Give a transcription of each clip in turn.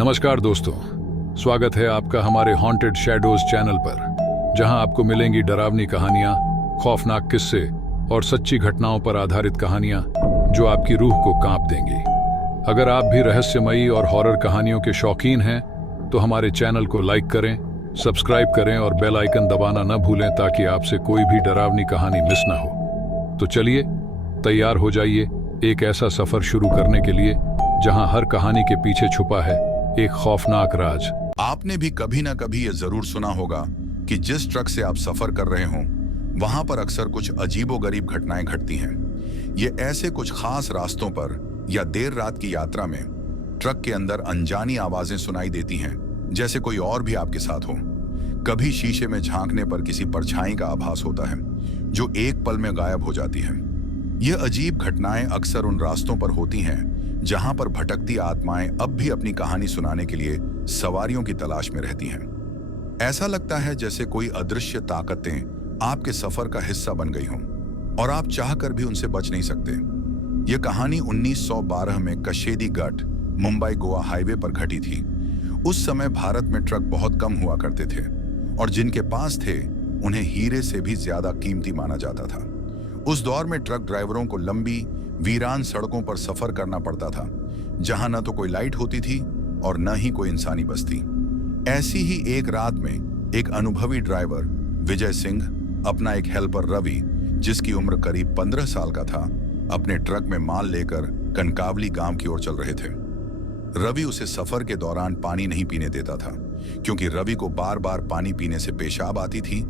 नमस्कार दोस्तों, स्वागत है आपका हमारे हॉन्टेड शैडोज चैनल पर, जहां आपको मिलेंगी डरावनी कहानियां, खौफनाक किस्से और सच्ची घटनाओं पर आधारित कहानियां जो आपकी रूह को कांप देंगी। अगर आप भी रहस्यमयी और हॉरर कहानियों के शौकीन हैं तो हमारे चैनल को लाइक करें, सब्सक्राइब करें और बेल आइकन दबाना न भूलें ताकि आपसे कोई भी डरावनी कहानी मिस ना हो। तो चलिए तैयार हो जाइए एक ऐसा सफर शुरू करने के लिए जहां हर कहानी के पीछे छुपा है एक खौफनाक राज। आपने भी कभी ना कभी ये जरूर सुना होगा कि जिस ट्रक से आप सफर कर रहे हों वहां पर अक्सर कुछ अजीबोगरीब घटनाएं घटती हैं। ये ऐसे कुछ खास रास्तों पर या देर रात की यात्रा में ट्रक के अंदर अनजानी आवाजें सुनाई देती हैं, जैसे कोई और भी आपके साथ हो। कभी शीशे में झांकने पर किसी परछाई का आभास होता है जो एक पल में गायब हो जाती है। ये अजीब घटनाएं अक्सर उन रास्तों पर होती हैं जहां पर भटकती आत्माएं अब भी अपनी कहानी सुनाने के लिए सवारियों की तलाश में रहती हैं। ऐसा लगता है जैसे कोई अदृश्य ताकतें आपके सफर का हिस्सा बन गई हों और आप चाहकर भी उनसे बच नहीं सकते। यह कहानी 1912 में कशेदी घाट मुंबई गोवा हाईवे पर घटी थी। उस समय भारत में ट्रक बहुत कम हुआ करते थे और जिनके पास थे उन्हें हीरे से भी ज्यादा कीमती माना जाता था। उस दौर में ट्रक ड्राइवरों को लंबी वीरान सड़कों पर सफर करना पड़ता था, जहां न तो कोई लाइट होती थी और न ही कोई इंसानी बस्ती। ऐसी ही एक रात में एक अनुभवी ड्राइवर विजय सिंह अपना एक हेल्पर रवि, जिसकी उम्र करीब 15 साल का था, अपने ट्रक में माल लेकर कनकावली गांव की ओर चल रहे थे। रवि उसे सफर के दौरान पानी नहीं पीने देता था, क्योंकि रवि को बार बार पानी पीने से पेशाब आती थी।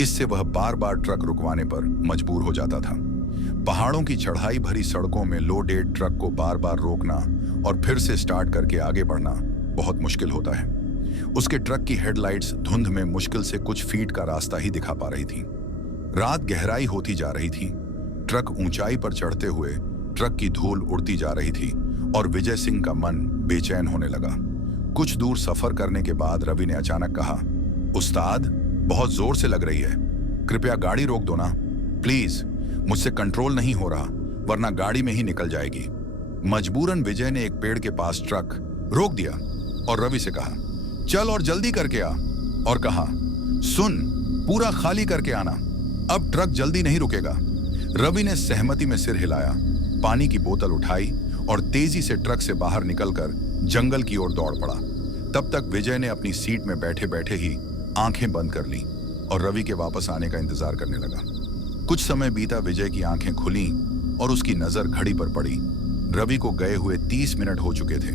इससे वह बार बार ट्रक रुकवाने पर मजबूर हो जाता था। पहाड़ों की चढ़ाई भरी सड़कों में लोडेड ट्रक को बार बार रोकना और फिर से स्टार्ट करके आगे बढ़ना बहुत मुश्किल होता है। उसके ट्रक की हेडलाइट्स धुंध में मुश्किल से कुछ फीट का रास्ता ही दिखा पा रही थी। रात गहराई होती जा रही थी। ट्रक ऊंचाई पर चढ़ते हुए ट्रक की धूल उड़ती जा रही थी और विजय सिंह का मन बेचैन होने लगा। कुछ दूर सफर करने के बाद रवि ने अचानक कहा, उस्ताद, बहुत जोर से लग रही है, कृपया गाड़ी रोक दो ना प्लीज, मुझसे कंट्रोल नहीं हो रहा वरना गाड़ी में ही निकल जाएगी। मजबूरन विजय ने एक पेड़ के पास ट्रक रोक दिया और रवि से कहा, चल और जल्दी करके आ, और कहा, सुन, पूरा खाली करके आना, अब ट्रक जल्दी नहीं रुकेगा। रवि ने सहमति में सिर हिलाया, पानी की बोतल उठाई और तेजी से ट्रक से बाहर निकलकर जंगल की ओर दौड़ पड़ा। तब तक विजय ने अपनी सीट में बैठे बैठे ही आंखें बंद कर ली और रवि के वापस आने का इंतजार करने लगा। कुछ समय बीता, विजय की आंखें खुली और उसकी नजर घड़ी पर पड़ी। रवि को गए हुए 30 मिनट हो चुके थे।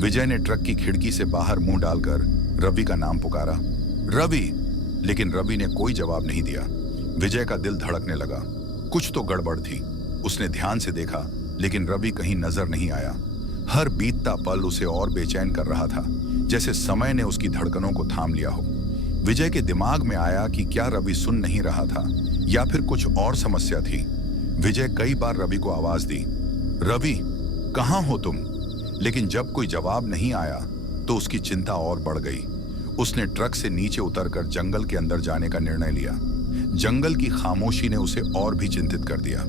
विजय ने ट्रक की खिड़की से बाहर मुंह डालकर रवि का नाम पुकारा, रवि, लेकिन रवि ने कोई जवाब नहीं दिया। विजय का दिल धड़कने लगा, कुछ तो गड़बड़ थी। उसने ध्यान से देखा, लेकिन रवि कहीं नजर नहीं आया। हर बीतता पल उसे और बेचैन कर रहा था, जैसे समय ने उसकी धड़कनों को थाम लिया हो। विजय के दिमाग में आया कि क्या रवि सुन नहीं रहा था या फिर कुछ और समस्या थी। विजय कई बार रवि को आवाज दी, रवि, कहाँ हो तुम? लेकिन जब कोई जवाब नहीं आया तो उसकी चिंता और बढ़ गई। उसने ट्रक से नीचे उतरकर जंगल के अंदर जाने का निर्णय लिया। जंगल की खामोशी ने उसे और भी चिंतित कर दिया।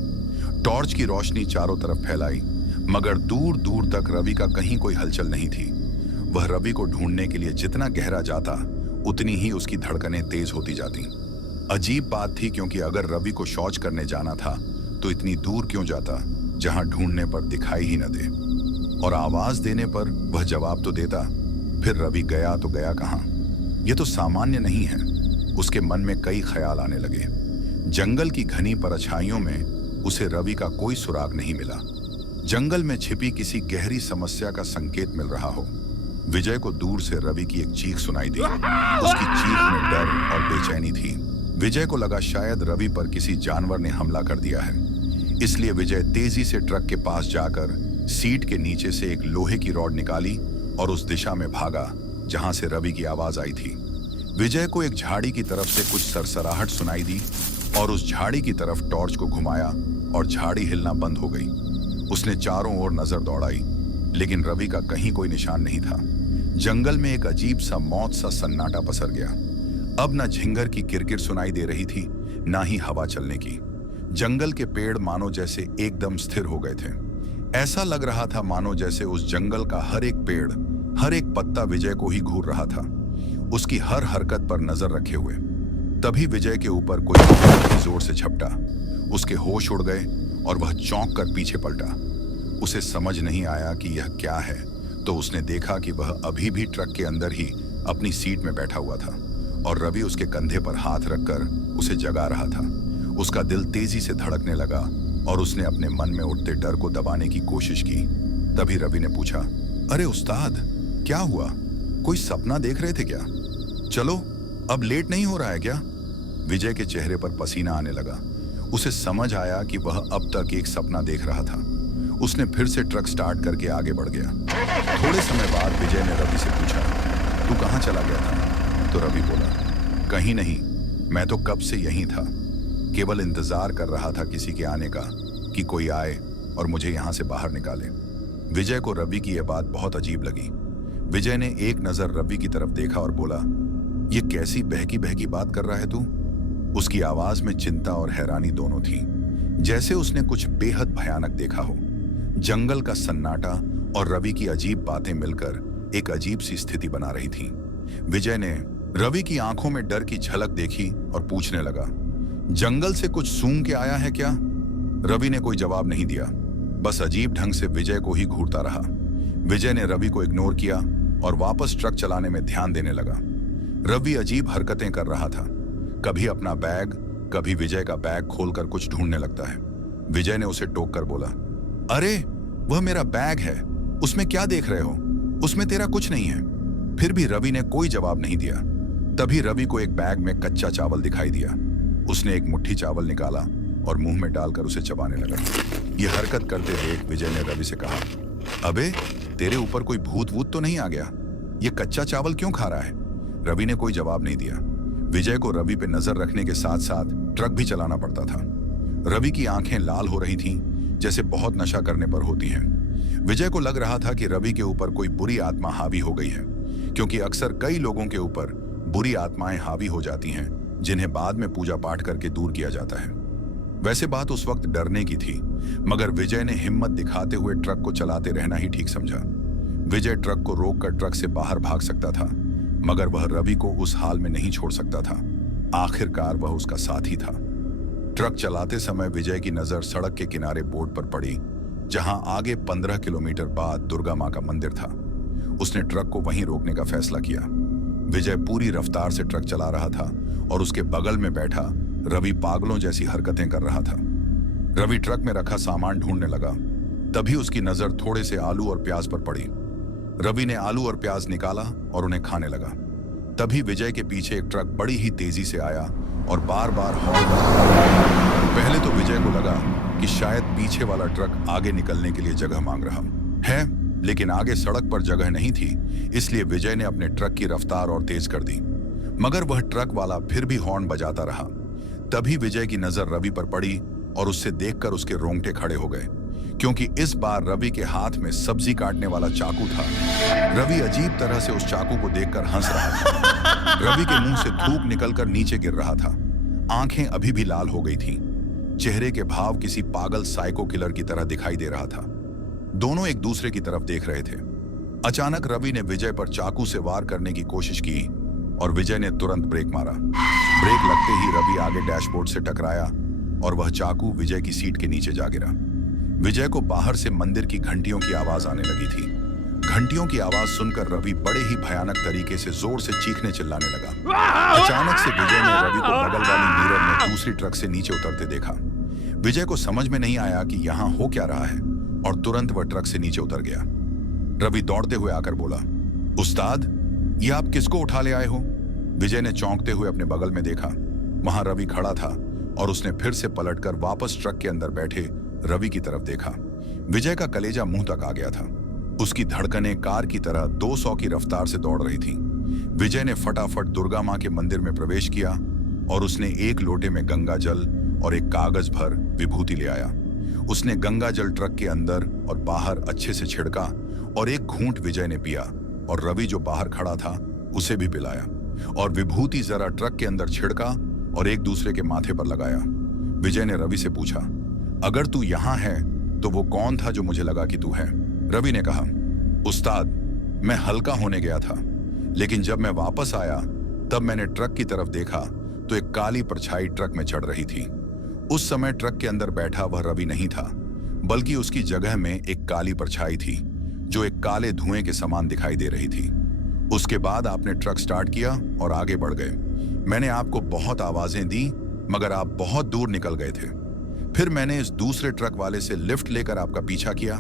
टॉर्च की रोशनी चारों तरफ फैलाई, मगर दूर दूर तक रवि का कहीं कोई हलचल नहीं थी। वह रवि को ढूंढने के लिए जितना गहरा जाता उतनी ही उसकी धड़कनें तेज होती जाती। अजीब बात थी, क्योंकि अगर रवि को शौच करने जाना था तो इतनी दूर क्यों जाता जहां ढूंढने पर दिखाई ही न दे, और आवाज देने पर वह जवाब तो देता, फिर रवि गया तो गया कहां? यह तो सामान्य नहीं है। उसके मन में कई ख्याल आने लगे। जंगल की घनी परछाइयों में उसे रवि का कोई सुराग नहीं मिला। जंगल में छिपी किसी गहरी समस्या का संकेत मिल रहा हो। विजय को दूर से रवि की एक चीख सुनाई दी। उसकी चीख में डर और बेचैनी थी। विजय को लगा शायद रवि पर किसी जानवर ने हमला कर दिया है। इसलिए विजय तेजी से ट्रक के पास जाकर सीट के नीचे से एक लोहे की रॉड निकाली और उस दिशा में भागा जहां से रवि की आवाज आई थी। विजय को एक झाड़ी की तरफ से कुछ सरसराहट सुनाई दी और उस झाड़ी की तरफ टॉर्च को घुमाया और झाड़ी हिलना बंद हो गई। उसने चारों ओर नजर दौड़ाई, लेकिन रवि का कहीं कोई निशान नहीं था। जंगल में एक अजीब सा मौत सा सन्नाटा पसर गया। अब न झिंगर की किरकिर सुनाई दे रही थी, ना ही हवा चलने की। जंगल के पेड़ मानो जैसे एकदम स्थिर हो गए थे। ऐसा लग रहा था मानो जैसे उस जंगल का हर एक पेड़ हर एक पत्ता विजय को ही घूर रहा था, उसकी हर हरकत पर नजर रखे हुए। तभी विजय के ऊपर कोई बहुत ही जोर से झपटा। उसके होश उड़ गए और वह चौंक कर पीछे पलटा। उसे समझ नहीं आया कि यह क्या है, तो उसने देखा कि वह अभी भी ट्रक के अंदर ही अपनी सीट में बैठा हुआ था और रवि उसके कंधे पर हाथ रखकर उसे जगा रहा था। उसका दिल तेजी से धड़कने लगा और उसने अपने मन में उठते डर को दबाने की कोशिश की। तभी रवि ने पूछा, अरे उस्ताद, क्या हुआ? कोई सपना देख रहे थे क्या? चलो, अब लेट नहीं हो रहा है क्या? विजय के चेहरे पर पसीना आने लगा। उसे समझ आया कि वह अब तक एक सपना देख रहा था। उसने फिर से ट्रक स्टार्ट करके आगे बढ़ गया। थोड़े समय बाद विजय ने रवि से पूछा, तू कहाँ चला गया था? तो रवि बोला, कहीं नहीं, मैं तो कब से यहीं था, केवल इंतजार कर रहा था किसी के आने का, कि कोई आए और मुझे यहाँ से बाहर निकाले। विजय को रवि की यह बात बहुत अजीब लगी। विजय ने एक नजर रवि की तरफ देखा और बोला, ये कैसी बहकी बहकी बात कर रहा है तू? उसकी आवाज में चिंता और हैरानी दोनों थी, जैसे उसने कुछ बेहद भयानक देखा हो। जंगल का सन्नाटा और रवि की अजीब बातें मिलकर एक अजीब सी स्थिति बना रही थी। विजय ने रवि की आंखों में डर की झलक देखी और पूछने लगा, जंगल से कुछ सूंघ के आया है क्या? रवि ने कोई जवाब नहीं दिया, बस अजीब ढंग से विजय को ही घूरता रहा। विजय ने रवि को इग्नोर किया और वापस ट्रक चलाने में ध्यान देने लगा। रवि अजीब हरकतें कर रहा था, कभी अपना बैग, कभी विजय का बैग खोलकर कुछ ढूंढने लगता है। विजय ने उसे टोक कर बोला, अरे वह मेरा बैग है, उसमें क्या देख रहे हो? उसमें तेरा कुछ नहीं है। फिर भी रवि ने कोई जवाब नहीं दिया। तभी रवि को एक बैग में कच्चा चावल दिखाई दिया। उसने एक मुट्ठी चावल निकाला और मुंह में डालकर उसे चबाने लगा। यह हरकत करते देख विजय ने रवि से कहा, अबे तेरे ऊपर कोई भूत वूत तो नहीं आ गया? ये कच्चा चावल क्यों खा रहा है? रवि ने कोई जवाब नहीं दिया। विजय को रवि पे नजर रखने के साथ साथ ट्रक भी चलाना पड़ता था। रवि की आंखें लाल हो रही थीं, जैसे बहुत नशा करने पर होती हैं। विजय को लग रहा था कि रवि के ऊपर कोई बुरी आत्मा हावी हो गई है, क्योंकि अक्सर कई लोगों के ऊपर बुरी आत्माएं हावी हो जाती हैं, जिन्हें बाद में पूजा पाठ करके दूर किया जाता है। वैसे बात उस वक्त डरने की थी, मगर विजय ने हिम्मत दिखाते हुए ट्रक को चलाते रहना ही ठीक समझा। विजय ट्रक को रोककर ट्रक से बाहर भाग सकता था, मगर वह रवि को उस हाल में नहीं छोड़ सकता था। आखिरकार वह उसका साथी था। ट्रक चलाते समय विजय की नजर सड़क के किनारे बोर्ड पर पड़ी, जहां आगे 15 किलोमीटर बाद दुर्गा मां का मंदिर था। उसने ट्रक को वहीं रोकने का फैसला किया। विजय पूरी रफ्तार से ट्रक चला रहा था और उसके बगल में बैठा रवि पागलों जैसी हरकतें कर रहा था। रवि ट्रक में रखा सामान ढूंढने लगा। तभी उसकी नजर थोड़े से आलू और प्याज पर पड़ी। रवि ने आलू और प्याज निकाला और उन्हें खाने लगा। तभी विजय के पीछे एक ट्रक बड़ी ही तेजी से आया और बार बार हॉर्न बजा रहा था। पहले तो विजय को लगा कि शायद पीछे वाला ट्रक आगे निकलने के लिए जगह मांग रहा है, लेकिन आगे सड़क पर जगह नहीं थी, इसलिए विजय ने अपने ट्रक की रफ्तार और तेज कर दी। मगर वह ट्रक वाला फिर भी हॉर्न बजाता रहा। तभी विजय की नजर रवि पर पड़ी और उससे देखकर उसके रोंगटे खड़े हो गए, क्योंकि इस बार रवि के हाथ में सब्जी काटने वाला चाकू था। रवि अजीब तरह से उस चाकू को देखकर हंस रहा था। रवि के मुंह से थूक निकलकर नीचे गिर रहा था। आंखें अभी भी लाल हो गई थीं। चेहरे के भाव किसी पागल साइको किलर की तरह दिखाई दे रहा था। दोनों एक दूसरे की तरफ देख रहे थे। अचानक रवि ने विजय पर चाकू से वार करने की कोशिश की और विजय ने तुरंत ब्रेक मारा। ब्रेक लगते ही रवि आगे डैशबोर्ड से टकराया और वह चाकू विजय की सीट के नीचे जा गिरा। विजय को बाहर से मंदिर की घंटियों की आवाज आने लगी थी। घंटियों की आवाज सुनकर रवि बड़े ही भयानक तरीके से जोर से चीखने चिल्लाने लगा। अचानक से विजय ने रवि को बगल वाली मिरर में दूसरी ट्रक से नीचे उतरते देखा। विजय को समझ में नहीं आया कि यहाँ हो क्या रहा है और तुरंत वह ट्रक से नीचे उतर गया। रवि दौड़ते हुए आकर बोला, उस्ताद, ये आप किसको उठा ले आए हो? विजय ने चौंकते हुए अपने बगल में देखा। वहां रवि खड़ा था और उसने फिर से पलटकर वापस ट्रक के अंदर बैठे रवि की तरफ देखा। विजय का कलेजा मुंह तक आ गया था। उसकी धड़कनें कार की तरह 200 की रफ्तार से दौड़ रही थीं। विजय ने फटाफट दुर्गा मां के मंदिर में प्रवेश किया और उसने एक लोटे में गंगा जल और एक कागज भर विभूति ले आया। उसने गंगा जल ट्रक के अंदर और बाहर अच्छे से छिड़का और एक घूंट विजय ने पिया और रवि जो बाहर खड़ा था उसे भी पिलाया और विभूति जरा ट्रक के अंदर छिड़का और एक दूसरे के माथे पर लगाया। विजय ने रवि से पूछा, अगर तू यहां है तो वो कौन था जो मुझे लगा कि तू है? रवि ने कहा, उस्ताद, मैं हल्का होने गया था, लेकिन जब मैं वापस आया तब मैंने ट्रक की तरफ देखा तो एक काली परछाई ट्रक में चढ़ रही थी। उस समय ट्रक के अंदर बैठा वह रवि नहीं था, बल्कि उसकी जगह में एक काली परछाई थी जो एक काले धुएं के समान दिखाई दे रही थी। उसके बाद आपने ट्रक स्टार्ट किया और आगे बढ़ गए। मैंने आपको बहुत आवाजें दी, मगर आप बहुत दूर निकल गए थे। फिर मैंने इस दूसरे ट्रक वाले से लिफ्ट लेकर आपका पीछा किया।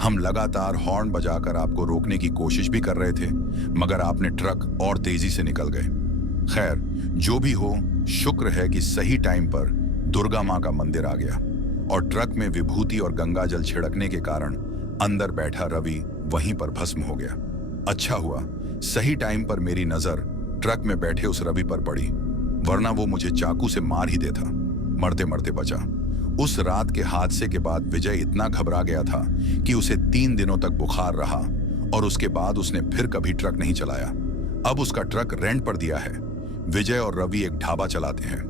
हम लगातार हॉर्न बजाकर आपको रोकने की कोशिश भी कर रहे थे, मगर आपने ट्रक और तेजी से निकल गए। खैर, जो भी हो, शुक्र है कि सही टाइम पर दुर्गा माँ का मंदिर आ गया और ट्रक में विभूति और गंगा जल छिड़कने के कारण अंदर बैठा रवि वहीं पर भस्म हो गया। अच्छा हुआ सही टाइम पर मेरी नजर ट्रक में बैठे उस रवि पर पड़ी, वरना वो मुझे चाकू से मार ही देता। मरते मरते बचा। उस रात के हादसे के बाद विजय इतना घबरा गया था कि उसे 3 दिनों तक बुखार रहा और उसके बाद उसने फिर कभी ट्रक नहीं चलाया। अब उसका ट्रक रेंट पर दिया है। विजय और रवि एक ढाबा चलाते हैं।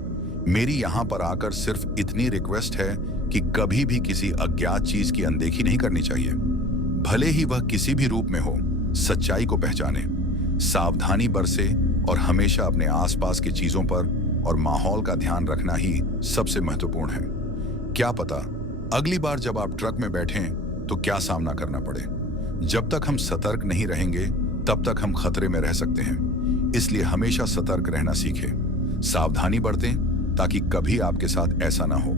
मेरी यहां पर आकर सिर्फ इतनी रिक्वेस्ट है कि कभी भी किसी अज्ञात चीज की अनदेखी नहीं करनी चाहिए, भले ही वह किसी भी रूप में हो। सच्चाई को पहचाने, सावधानी बरसे और हमेशा अपने आसपास की चीजों पर और माहौल का ध्यान रखना ही सबसे महत्वपूर्ण है। क्या पता अगली बार जब आप ट्रक में बैठें तो क्या सामना करना पड़े। जब तक हम सतर्क नहीं रहेंगे तब तक हम खतरे में रह सकते हैं। इसलिए हमेशा सतर्क रहना सीखें, सावधानी बरतें ताकि कभी आपके साथ ऐसा ना हो।